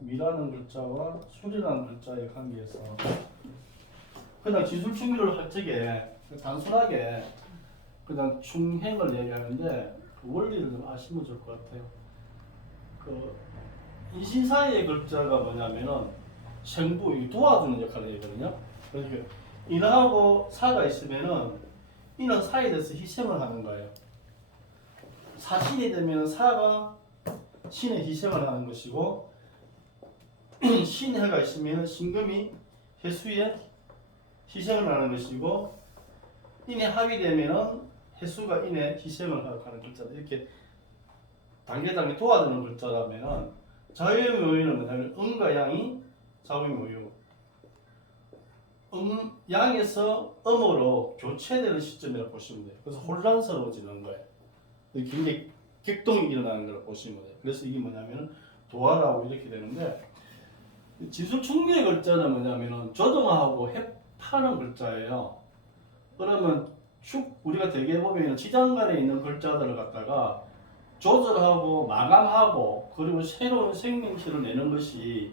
미라는 글자와 술이라는 글자의 관계에서 그냥 진술충미를 할 적에 단순하게 그냥 충행을 얘기하는데 그 원리를 좀 아시면 좋을 것 같아요. 그 인신사의 글자가 뭐냐면은 생부, 이 도와주는 역할을 하거든요. 그러니까 인하고 사가 있으면은 이는 사에 대해서 희생을 하는 거예요. 사신이 되면 사가 신의 희생을 하는 것이고 신해가 있으면 신금이 해수의 희생을 하는 것이고 인의 합이 되면은 해수가 인의 희생을 하는 글자다. 이렇게 단계 도와주는 글자라면은 자유의 묘유는 뭐냐면 음과 양이 자유의 묘유. 양에서 음으로 교체되는 시점이라고 보시면 돼요. 그래서 혼란스러워지는 거예요. 굉장히 격동이 일어나는 걸 보시면 돼요. 그래서 이게 뭐냐면 도화라고 이렇게 되는데 지수충미의 글자는 뭐냐면은 조정하고 해파는 글자예요. 그러면 우리가 대개 보면 지장간에 있는 글자들을 갖다가 조절하고 마감하고 그리고 새로운 생명체를 내는 것이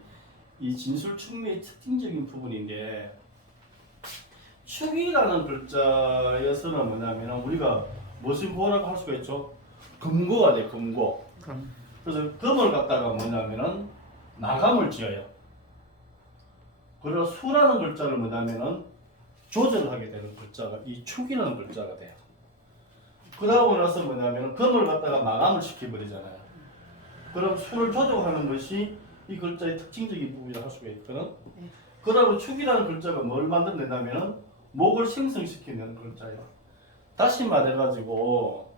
이 진술충미의 특징적인 부분인데 축이라는 글자에서는 뭐냐면 우리가 무슨 고라고 할 수가 있죠? 금고가 돼, 금고. 그래서 금을 갖다가 뭐냐면은 마감을 지어요. 그리고 수라는 글자를 뭐냐면은 조절하게 되는 글자가 이 축이라는 글자가 돼요. 그러고 나서 뭐냐면은 금을 갖다가 마감을 시켜버리잖아요. 그럼 수를 조절하는 것이 이 글자의 특징적인 부분이라고 할 수가 있거든. 그러고 축이라는 글자가 뭘 만들어낸다면은 목을 생성시키는 글자예요. 다시 말해가지고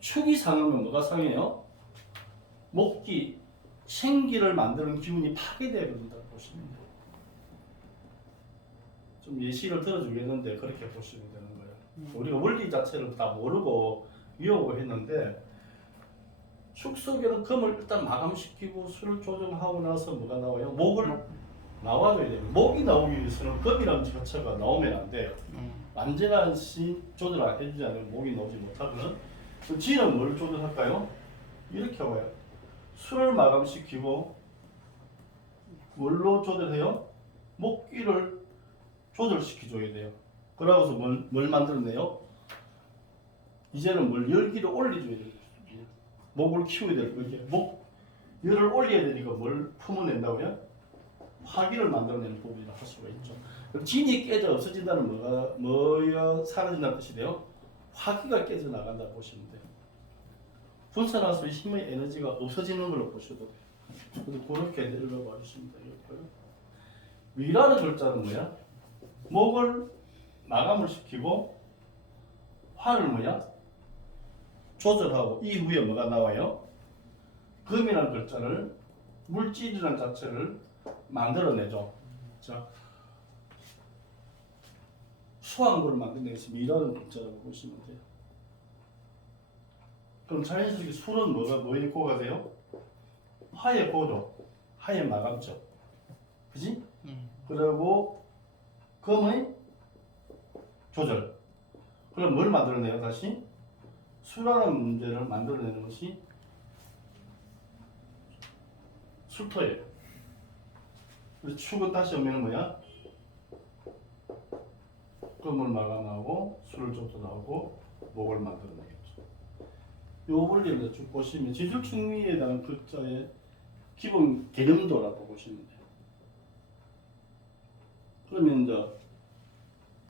축이 상하면 뭐가 상해요? 목기, 생기를 만드는 기운이 파괴되어 버린다고 보시면 돼요. 좀 예시를 들어주겠는데 그렇게 보시면 되는 거예요. 우리가 원리 자체를 다 모르고 유혹을 했는데 축 속에는 금을 일단 마감시키고 수를 조정하고 나서 뭐가 나와요? 목을 나와줘야 돼요. 목이 나오기 위해서는 금이라는 자체가 나오면 안 돼요. 완전한 조절 해주지 않으면 목이 나오지 못하거든. 그럼 지는 뭘 조절할까요? 이렇게 와요. 수를 마감시키고 뭘로 조절해요? 목기를 조절시켜줘야 돼요. 그러고서 뭘 만들어내요? 이제는 열기를 올려줘야 돼요. 목을 키워야 돼요. 열을 올려야 되니까 뭘 품어낸다고요? 화기를 만들어내는 부분이라 할 수가 있죠. 그럼 진이 깨져 없어진다는 뭐가 사라진다는 뜻이 돼요? 화기가 깨져 나간다고 보시면 돼요. 분산화서 힘의 에너지가 없어지는 걸로 보셔도 돼요. 그래서 그렇게 읽어봐 주시면 되겠고요. 위라는 글자는 뭐야? 목을 마감을 시키고 화를 뭐야? 조절하고 이 위에 뭐가 나와요? 금이라는 글자를 물질이라는 자체를 만들어내죠. 자, 수학을 만드는 것이 미라는 글자라고 보시면 돼요. 그럼 자연스럽게 술은 뭐의 고가 돼요? 화의 고죠. 화의 마감죠. 그지? 그리고 금의 조절. 그럼 뭘 만들어내요? 다시? 수라는 문제를 만들어내는 것이 술토예요. 그래서 축은 다시 오면 뭐야? 금을 마감하고 술을 조절하고 목을 만들어내겠죠. 이 원리를 쭉 보시면 진술충미에 대한 글자의 기본 개념도라고 보시면 돼요. 그러면 이제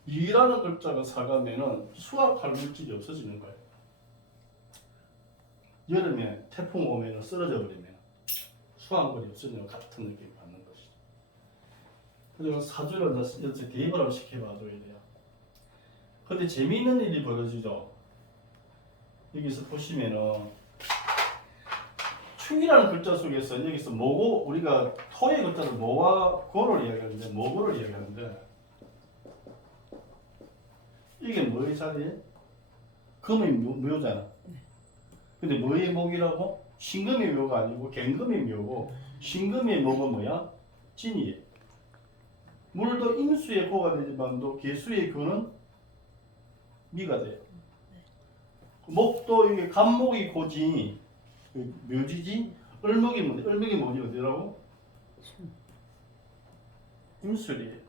이라는 글자가 사가면은 수확할 물질이 없어지는 거예요. 여름에 태풍 오면 쓰러져 버리면 수확물이 없어지는 같은 느낌을 받는 것이죠. 그리고 사주를 이렇게 대입을 한번 시켜봐줘야 돼요. 근데 재미있는 일이 벌어지죠. 여기서 보시면은 축이라는 글자 속에서 여기서 모고 우리가 토의 글자를 모와 고를 이야기하는데 모고를 이야기하는데 이게 뭐의 자리에? 금의 묘잖아. 근데 뭐의 목이라고? 신금의 묘가 아니고 갱금의 묘고 신금의 목은 뭐야? 진이에요. 물도 임수의 고가 되지만도 개수의 교는 미가 돼요. 목도 이게 간목이 고지 묘지지 을목이 뭐지 어디라고? 술. 임술이에요.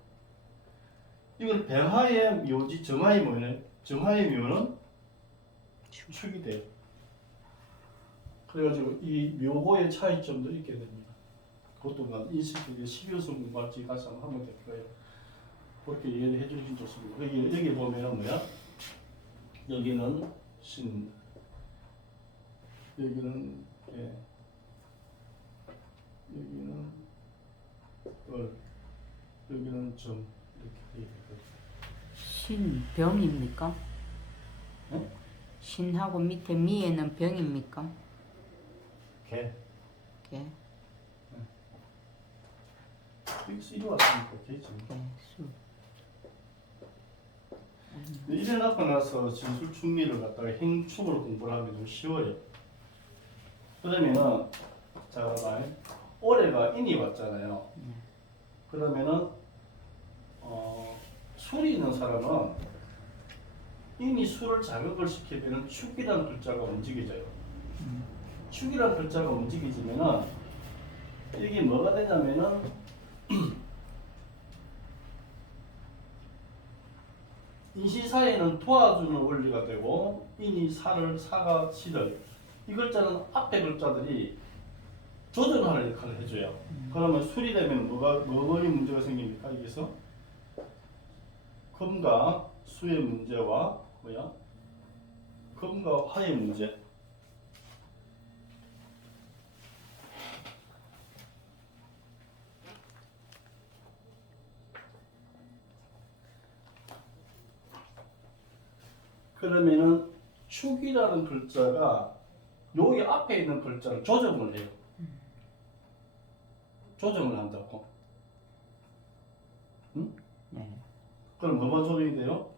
이건 병화의 묘지 정화의 묘는 정화의 묘는 축이 돼요. 그래가지고 이 묘고의 차이점도 있게 됩니다. 그것도 인식되게 12연속 공부할지 다시 한번 하면 될 거예요. 그렇게 이해를 해주시면 좋습니다. 여기 보면은 뭐야? 여기는 신, 여기는 예, 여기는 을, 여기는 점 이렇게 신병입니까? 네? 신하고 밑에 미에는 병입니까? 개. 개, 여기서 이리 왔으니까 개지. 개, 술. 이래 놓고 나서 진술 충리를 갖다가 행충을 공부를 하기 좀 쉬워요. 그러면은 자 봐봐. 올해가 인이 왔잖아요. 그러면은 술이 있는 사람은 인이 술을 자극을 시키면 축이라는 글자가 움직여져요. 축이라는 글자가 움직이지면은 이게 뭐가 되냐면은 인시사에는 도와주는 원리가 되고 인이 사를 사가 시를 이 글자는 앞에 글자들이 조정하는 역할을 해줘요. 그러면 술이 되면 뭐의 문제가 생깁니까? 여기서 금과 수의 문제와 뭐야? 금과 화의 문제. 그러면은 축이라는 글자가 여기 앞에 있는 글자를 조정을 해요. 조정을 한다고. 응? 네. 그럼 뭐만 조정이 돼요?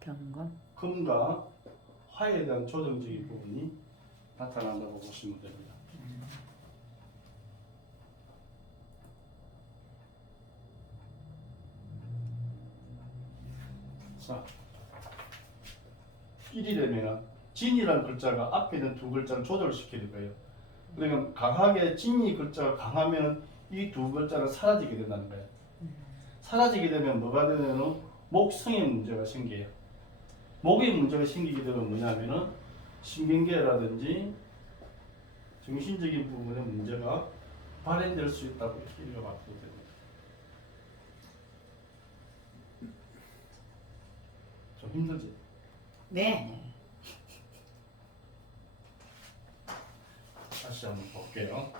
경건. 금과 화에 대한 조정적인 부분이 나타난다고 보시면 됩니다. 자, 1이 되면 진이라는 글자가 앞에 있는 두 글자를 조절시키는 거예요. 그러니까 강하게 진이 글자가 강하면 이 두 글자는 사라지게 된다는 거예요. 사라지게 되면 뭐가 되냐면 목성의 문제가 생겨요. 목의 문제가 생기게 되면 뭐냐면은 신경계라든지 정신적인 부분의 문제가 발현될 수 있다고 이렇게 읽어봐도 됩니다. 좀 힘들지? 네. 다시 한번 볼게요.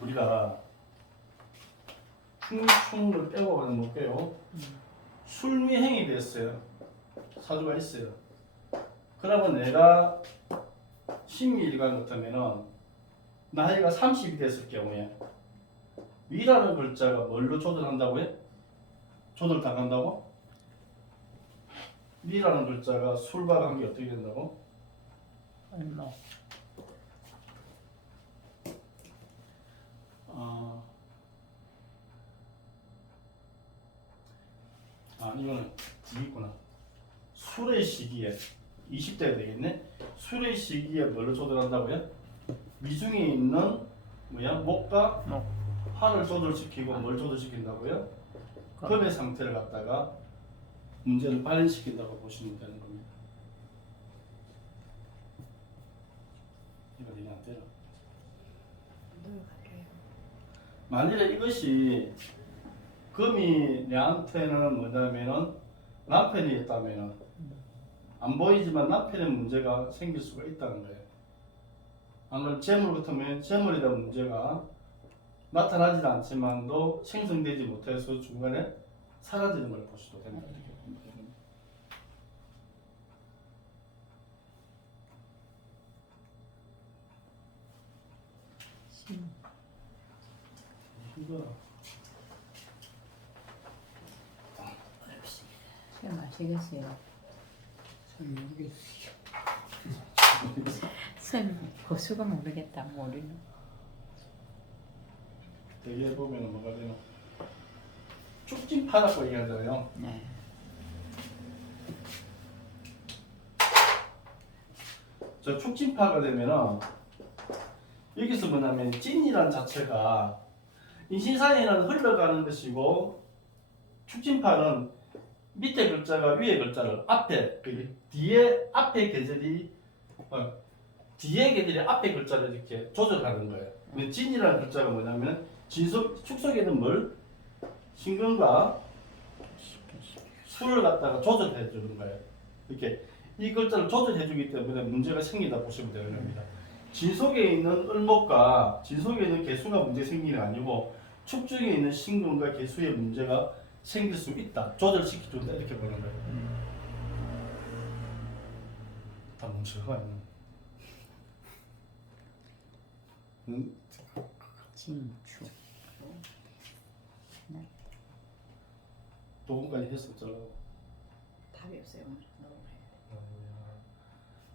우리가 충충을 빼고 그냥 볼게요. 술미행이 됐어요. 사주가 있어요. 그러면 내가 신미일간 같으면은 나이가 30이 됐을 경우에 미라는 글자가 뭘로 조절한다고요? 조절당한다고? 미라는 글자가 술과 관계 어떻게 된다고? 얼마? 이거는 여기 있구나. 술의 시기에 20대가 되겠네. 술의 시기에 뭘로 조절한다고요? 미중에 있는 뭐야? 목과 목. 화를 조절시키고 뭘 조절시킨다고요? 금의 상태를 갖다가 문제를 발현시킨다고 보시면 되는 겁니다. 이거 되게 안 되나? 만일에 이것이 금이 내한테는 뭐냐면은 남편이 있다면은 안 보이지만 남편의 문제가 생길 수가 있다는 거예요. 안 그러면 재물 같으면 재물에 대한 문제가 나타나지 않지만도 생성되지 못해서 중간에 사라지는 걸 보셔도 됩니다. 이렇게 보면 됩니다. 힘들어. 술 마시겠어요? 술 고수가 모르겠다. 모르는. 대개 보면 뭐가 되나? 쭉진파라고 얘기하잖아요. 네. 저 축진파가 되면은 여기서 뭐냐면 진이란 자체가 인신사에는 흘러가는 것이고 축진파는 밑에 글자가 위에 글자를 앞에 뒤에 앞에 계절이 뒤에 계절이 앞에 글자를 이렇게 조절하는 거예요. 근데 진이라는 글자가 뭐냐면 축속에는 뭘 신금과 수를 갖다가 조절해 주는 거예요. 이렇게 이 글자를 조절해 주기 때문에 문제가 생긴다 보시면 되는 겁니다. 진속에 있는 을목과 진속에 있는 개수가 문제 생기는 게 아니고 축중에 있는 신금과 개수의 문제가 생길 수 있다. 조절시켜준다 이렇게 보는 거예요. 다 뭉쳐가 있는. 진축. 도금까지 했었잖아. 답이 없어요.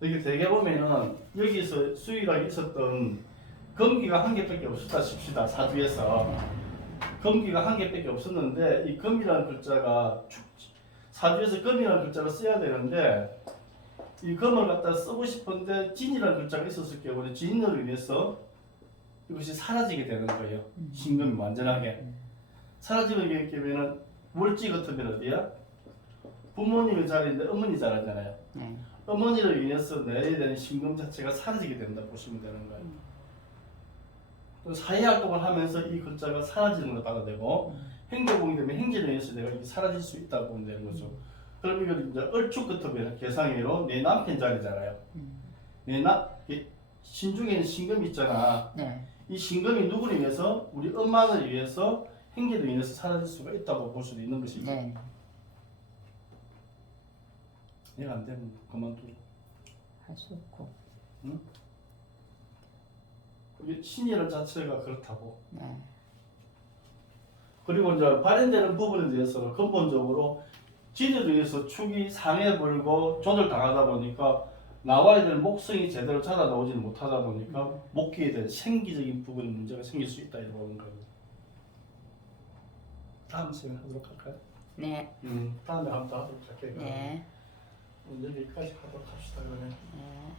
이게 대개 보면은 여기서 수일하게 있었던 금기가 한 개밖에 없었다 칩시다. 사주에서 금기가 한 개밖에 없었는데 이 금이라는 글자가 사주에서 금이라는 글자를 써야 되는데 이 금을 갖다 쓰고 싶은데 진이라는 글자가 있었을 경우는 진으로 인해서 이것이 사라지게 되는 거예요. 신금이 완전하게 사라지게 되면은 월지 같으면 어디야? 부모님의 자리인데 어머니 자리잖아요. 네. 어머니로 인해서 내야 되는 신금 자체가 사라지게 된다 보시면 되는 거예요. 또 사회활동을 하면서 이 글자가 사라지는 걸 받아들고 행조공이 되면 행진에 의해서 내가 이게 사라질 수 있다고 보면 되는 거죠. 그럼 이걸 이제 얼축 같으면 계상으로 내 남편 자리잖아요. 신중에는 신금이 있잖아. 네. 이 신금이 누구를 위해서? 우리 엄마를 위해서 행진으로 인해서 사라질 수가 있다고 볼 수도 있는 것이죠. 네. 얘가 안 되면 그만두고. 할 수 없고. 응? 그게 신이라는 자체가 그렇다고. 네. 그리고 이제 발현되는 부분에 대해서는 근본적으로 지리로 인해서 축이 상해 불고 조절당하다 보니까 나와야 될 목성이 제대로 자라 나오지 못하다 보니까 목기에 대한 생기적인 부분에 문제가 생길 수 있다 이렇게 보는 거예요. 다음 시간에 하도록 할까요? 네. 다음에 한번 더 하도록 할게요. 네. 오늘 여기까지 하도록 합시다. 그러면. 네.